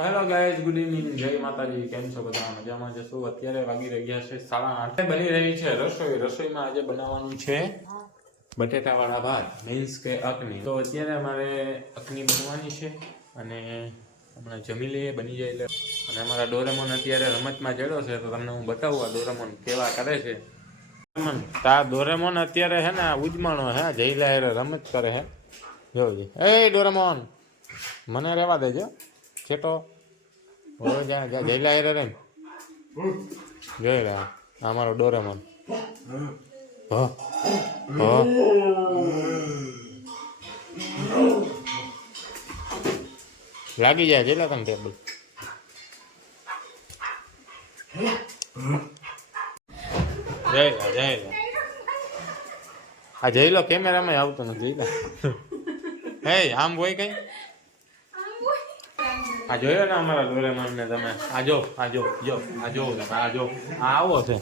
Hello guys, good evening. જય માતાજી. કેમ છો બધા? મજામાં જશો અત્યારે વાગી રહ્યા છે સાડા આઠે. બની રહી છે રસોઈ. રસોઈમાં આજે બનાવવાનું છે બટેટાવાળા ભાત મીન્સ કે અકની તો અત્યારે અમારે અકની બનવાની છે અને હમણાં જમી લઈએ, બની જાય એટલે. અને અમારા ડોરેમોન અત્યારે રમતમાં ચડ્યો છે, તો તમને હું બતાવું આ ડોરેમોન કેવા કરે છે. તા ડોરેમોન અત્યારે હે ને ઉજમાણો હે જઈલા રમત કરે હે. જોજે. એ ડોરેમોન, મને રહેવા દેજો. છેટો જઈલા હારે રે. જોઈ રહ્યા આ અમારો ડોરેમોન. લાગી જાય જેટલા તમે ટેબલ. જય લા જય લા આ જઈ લો કેમેરામાં આવતો નથી જઈ હે, આમ હોય કઈ? આ જોયો ને અમારા ડોરેમોન ને તમે? આ જો આ જો જો, આ જો તમે આ જો. આ આવો છે.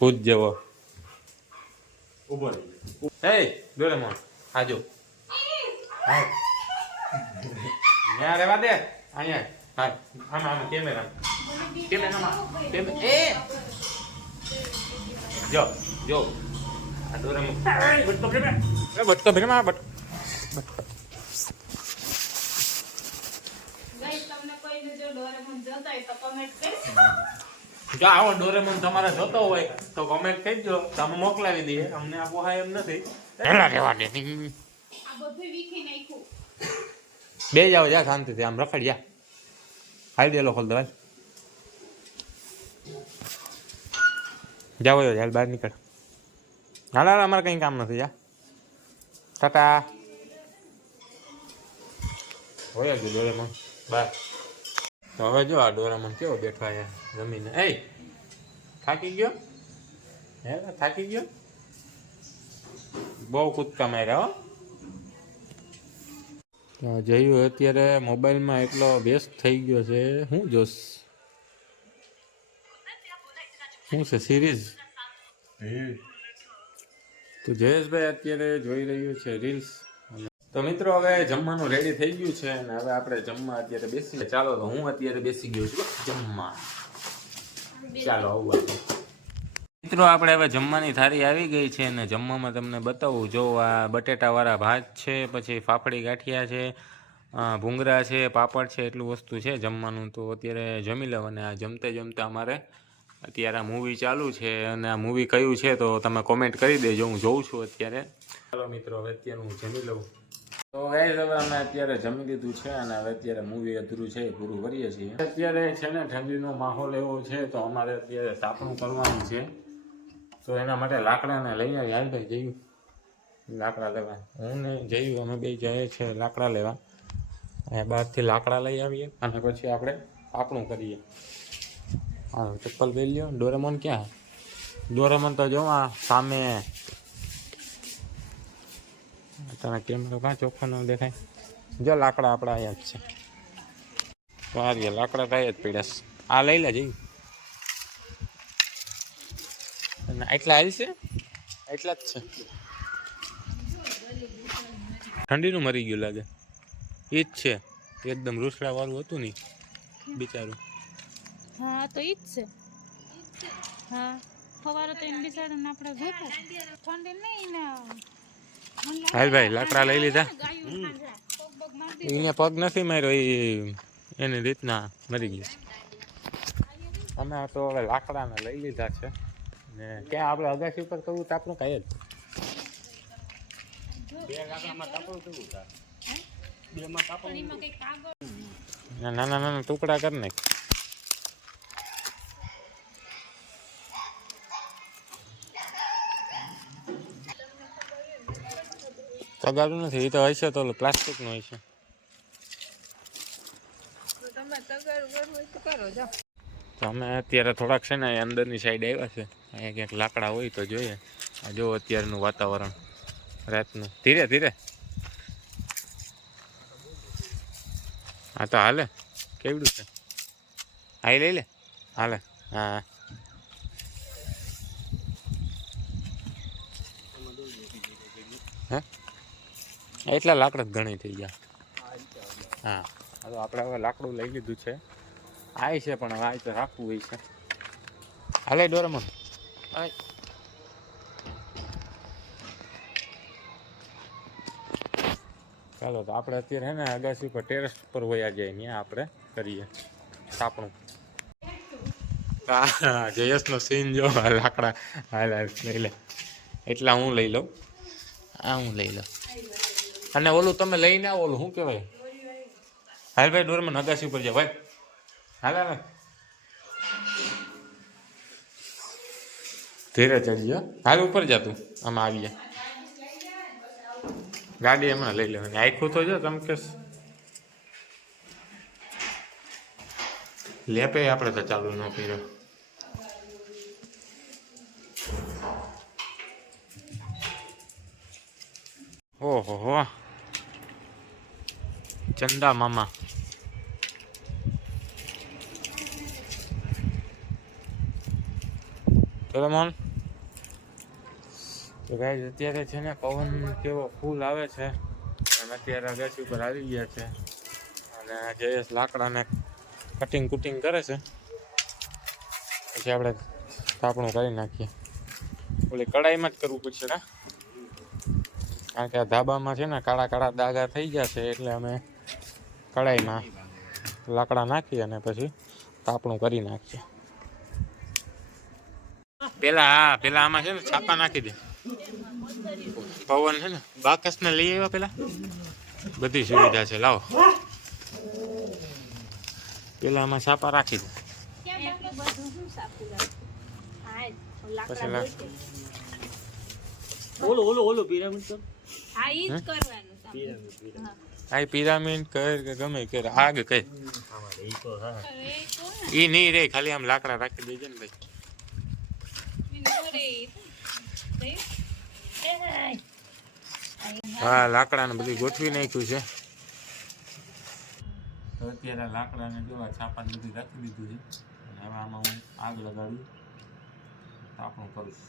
ભૂત જેવો. ઊભો એ ડોરેમોન, આ હા. ત્યાં રહેવા દે. અહીંયા. હા. આમાં આમાં કેમેરા કેમેરામાં. કેમે એ! જો જો. આ ડોરેમોન. એ ભેગા ફેરવે એ બટતો જો આવો ડોરેમોન તમારે જોતો હોય તો કમેન્ટ દો તમે મોકલાવી દઈએ. અમને આપો હા એમ નથી. હેલા રહેવા દે. આ બધું વીખી નાખ્યું. બે જાઓ જા શાંતિથી. આમ રખડ જા હાલ દેલો ખોલ દવા જાઓ હાલ બહાર નીકળ. હાલ હાલ અમારે કંઈ કામ નથી જા. ટાટા. હોય જ ડોરેમોન બાય તો હવે જો આ ડોરેમોન કેવો બેઠો અહીંયા જમીને. એ થાકી ગયો? હે થાકી ગયો? બહુ કૂદકા માર્યા હો. તો જયું અત્યારે મોબાઈલમાં એટલો વ્યસ્ત થઈ ગયો છે. હું જોશ? શું છે સિરીઝ? તો જયેશભાઈ અત્યારે જોઈ રહ્યું છે રીલ્સ. તો મિત્રો હવે જમવાનું રેડી થઈ ગયું છે અને હવે આપણે જમવા અત્યારે બેસી ચાલો તો હું અત્યારે બેસી ગયો છું જમવા. ચાલો આવું મિત્રો, આપણે હવે જમવાની થાળી આવી ગઈ છે અને જમવામાં તમને બતાવું. જો આ બટેટાવાળા ભાત છે, પછી ફાફડી ગાંઠિયા છે ભૂંગરા છે, પાપડ છે, એટલું વસ્તુ છે જમવાનું. તો અત્યારે જમી લઉં અને આ જમતે જમતે અમારે અત્યારે આ મૂવી ચાલુ છે અને આ મૂવી કયું છે તો તમે કોમેન્ટ કરી દેજો. હું જોઉં છું અત્યારે. ચાલો મિત્રો, હવે અત્યારે હું જમી લઉં. તો ગાઈઝ હવે અમે અત્યારે જમી લીધું છે અને હવે અત્યારે મૂવી અધૂરું છે એ પૂરું કરીએ છીએ. અત્યારે છે ને ઠંડીનો માહોલ એવો છે તો અમારે અત્યારે તાપણું કરવાનું છે. તો એના માટે લાકડાને લઈને યાદભાઈ જયું લાકડા લેવા. હું ને જયું અમે બે જઈએ છે લાકડા લેવા. અહીંયા બહારથી લાકડા લઈ આવીએ અને પછી આપણે તાપણું કરીએ. હા, ચપ્પલ પહેરી લ્યો. ડોરેમોન ક્યાં? ડોરેમોન તો જો આ સામે તને કેમેરો કાં ચોખ્ખો ન દેખાય. જો લાકડા આપણા અહીંયા જ છે. તો લાકડા થાય જ પડ્યા આ લઈ લે જઈ અને એટલા હાલ છે? એટલા જ છે. ઠંડીનું મરી ગયું લાગે. એ જ છે. એકદમ રૂસડા વાળું હતું નહીં બિચારું. હા, તો એ જ છે. હા ફવારો તો એમ બિચારું આપણે જોતા ઠંડી નહીં ને. હાલ ભાઈ લાકડા લઈ લીધા. ગાયું ખાંજા પગ પગ મારી એને પગ નથી માર્યો એ એની રીતના મરી ગયું અમે તો હવે લાકડાને લઈ લીધા છે. ને ક્યાં આપણે અગાસી ઉપર કરવું તો આપણું કાંઈ જ પણ એમાં કઈ કાગળ ના- નાના નાના ટુકડા કરી નાખ. તગાડું નથી એ તો હશે તો પ્લાસ્ટિકનું હશે તો અમે અત્યારે થોડાક છે ને અંદરની સાઈડ આવ્યા છે. અહીંયા ક્યાંક લાકડા હોય તો જોઈએ. આ જો અત્યારનું વાતાવરણ રાતનું. ધીરે ધીરે. હા તો હાલે. કેવડું છે? હાઈ લઈ લે. હાલે. હા. હે? એટલા લાકડા ઘણી થઈ ગયા. હા તો આપણે હવે લાકડું લઈ લીધું છે. આય છે પણ હવે તો રાખવું હોય છે. હાલે ડોરેમોન ચાલો તો આપણે અત્યારે હે ને અગાસી ઉપર ટેરેસ પર વયા જાય ત્યાં આપણે કરીએ સાપણું હા જયેશનો સીન જો આ લાકડા હાલ લઈ લે એટલા હું લઈ લઉં. આ હું લઈ લઉં. અને ઓલું તમે લઈને આવો, ઓલું શું કહેવાય? હાલ ભાઈ ડોરમાં અગાસી ઉપર જાય ભાઈ હાલ હાલ ધીરે ચડજો હાલ, ઉપર જા તું. આમાં આવી જા. ગાડી એમાં લઈ લેવાની. આખું તો જો, તમે કે લેપે આપણે તો ચાલુ ન કર્યો. ઓહો. હો ચંદા મામા. સોલમોન તો ગાઈઝ અત્યારે છે ને પવન કેવો ફૂલ આવે છે. અને અત્યારે અગાસી ઉપર આવી ગયા છે. અને જયેશ લાકડાને કટિંગ કુટિંગ કરે છે. પછી આપણે તાપણું કરી નાખીએ. ઓલી કડાઈમાં જ કરવું પડશે ને? કારણ કે આ ધાબામાં છે ને કાળા કાળા દાગા થઈ ગયા છે એટલે અમે કડાઈમાં લાકડા નાખી અને પછી તાપણું કરી નાખીએ. પેલા હા પેલા આમાં છે ને છાપા નાખી દે. પવન છે ને બાકસ ને લઈ આવ્યા પેલા? બધી સુવિધા છે લાવો. પેલા આમાં છાપા રાખી દે. પછી લા- ઓલો ઓલો ઓલો પિરામિડ કર. હા ઈ જ કરવાનું પિરામિડ પિરામિડ આ પિરામિડ કર કે ગમે કર. આગ કઈ એ તો હા. હવે કોણ? ઈ નહીં રે ખાલી આમ લાકડા રાખી દેજે ને ભાઈ. હા લાકડા ને લાકડાને બધું ગોઠવી નાખ્યું છે. તો અત્યારે લાકડાને જોવા છાપાને બધું રાખી દીધું છે. હવે આમાં હું આગ લગાડી. તાપણું કરીશ.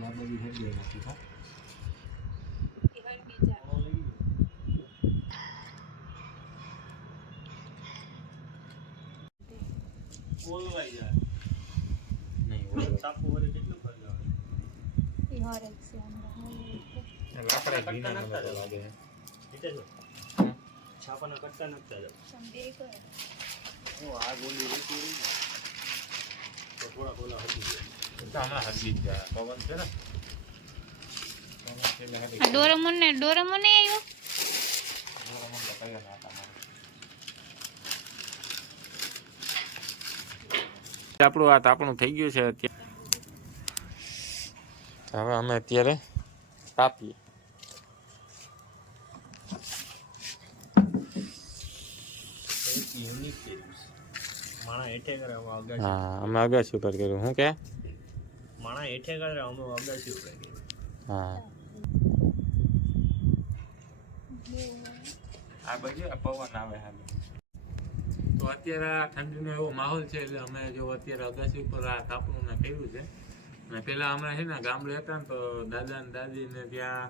હજી આ બધી હરગાઈ નાખી હા ઈ હળગી જાય. ઓલવાઈ જાય નહીં ઓલું. ચાકુ વડે કેટલું કરી આવે ઈ હળગ છે હમણાં. લાકડા ભીના મને તો લાગે છે એટલે જો છાપાના કટકા નાખતા જાવ તમે બે કરો. ઓ આ ગોલી રેતી રહી ને તો થોડા થોડા હટી ડોરેમોન ને ડોરેમોન આવ્યો. આપણું આ તાપણું થઈ ગયું છે અત્યારે. હવે અમે અત્યારે તાપીએ અમે અગાસી હા અમે અગાસી ઉપર કર્યું. શું કે? માણા હેઠે કરે અમે ઉપર કર્યું હા. આ બાજુ આ પવન આવે હાલ. તો અત્યારે આ ઠંડીનો એવો માહોલ છે એટલે અમે જો અત્યારે અગાસી ઉપર આ તાપણું ને કર્યું છે. અને પેલા અમે છે ને ગામડે હતા ને તો દાદા ને દાદી ને ત્યાં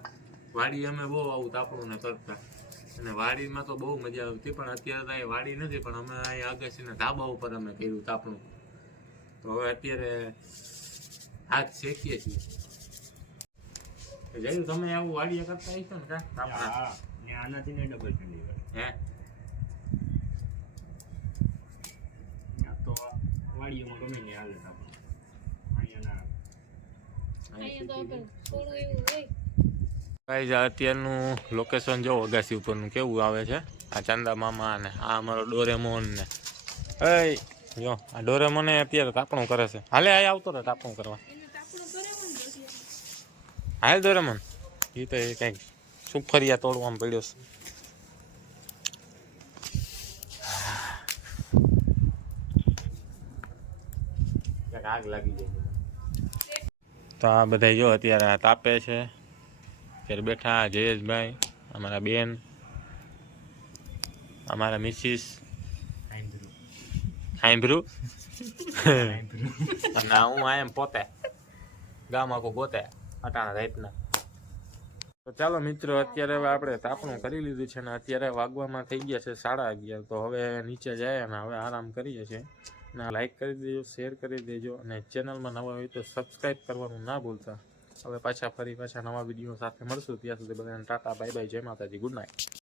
વાડી અમે બહુ આવું તાપણું ને કરતા. અને વાડીમાં તો બહુ મજા આવતી પણ અત્યારે તો અહીં વાડી નથી પણ અમે અહીં અગાસીના ધાબા ઉપર અમે કર્યું તાપણું તો હવે અત્યારે હાથ શેકીએ છીએ જયું તમે આવું વાડીએ કરતા હશો ને કા? ને આનાથી ને ડબલ ઠંડી હે? તો વાડીઓમાં ગમે ને હાલે આપણે. અહીંયાના અહીંયા તો આપણે થોડું એવું હોય. ગાઈઝ આ અત્યારનું લોકેશન જો અગાસી ઉપરનું કેવું આવે છે? આ ચાંદા મામા ને આ અમારો ડોરેમોન ને. એ જો આ ડોરેમોને અત્યારે તાપણું કરે છે. હાલે આ આવતો રહે તાપણું કરવા એને તાપણું ડોરેમોન જોશે. હાલ ડોરેમોન એ તો એ કંઈક સુફરિયા તોડવામાં પડ્યો છે. આગ લાગી જાય તો આ બધા જો અત્યારે આ તાપે છે. ત્યારે બેઠા જયેશભાઈ અમારા બેન અમારા મિસિસ. સાંભળ્યું અને હું આ એમ પોતે. ગામ આખું પોતે અટાણા રાઈટના તો ચાલો મિત્રો, અત્યારે હવે આપણે તાપણું કરી લીધું છે ને અત્યારે વાગવામાં થઈ ગયા છે સાડા અગિયાર. તો હવે નીચે જાય અને હવે આરામ કરીએ છીએ. ને લાઇક કરી દેજો શેર કરી દેજો અને ચેનલમાં નવા હોય તો સબસ્ક્રાઈબ કરવાનું ના ભૂલતા. હવે પાછા ફરી પાછા નવા વીડિયો સાથે મળશું. ત્યાં સુધી બધાને ટાટા બાય બાય જય માતાજી ગુડ નાઇટ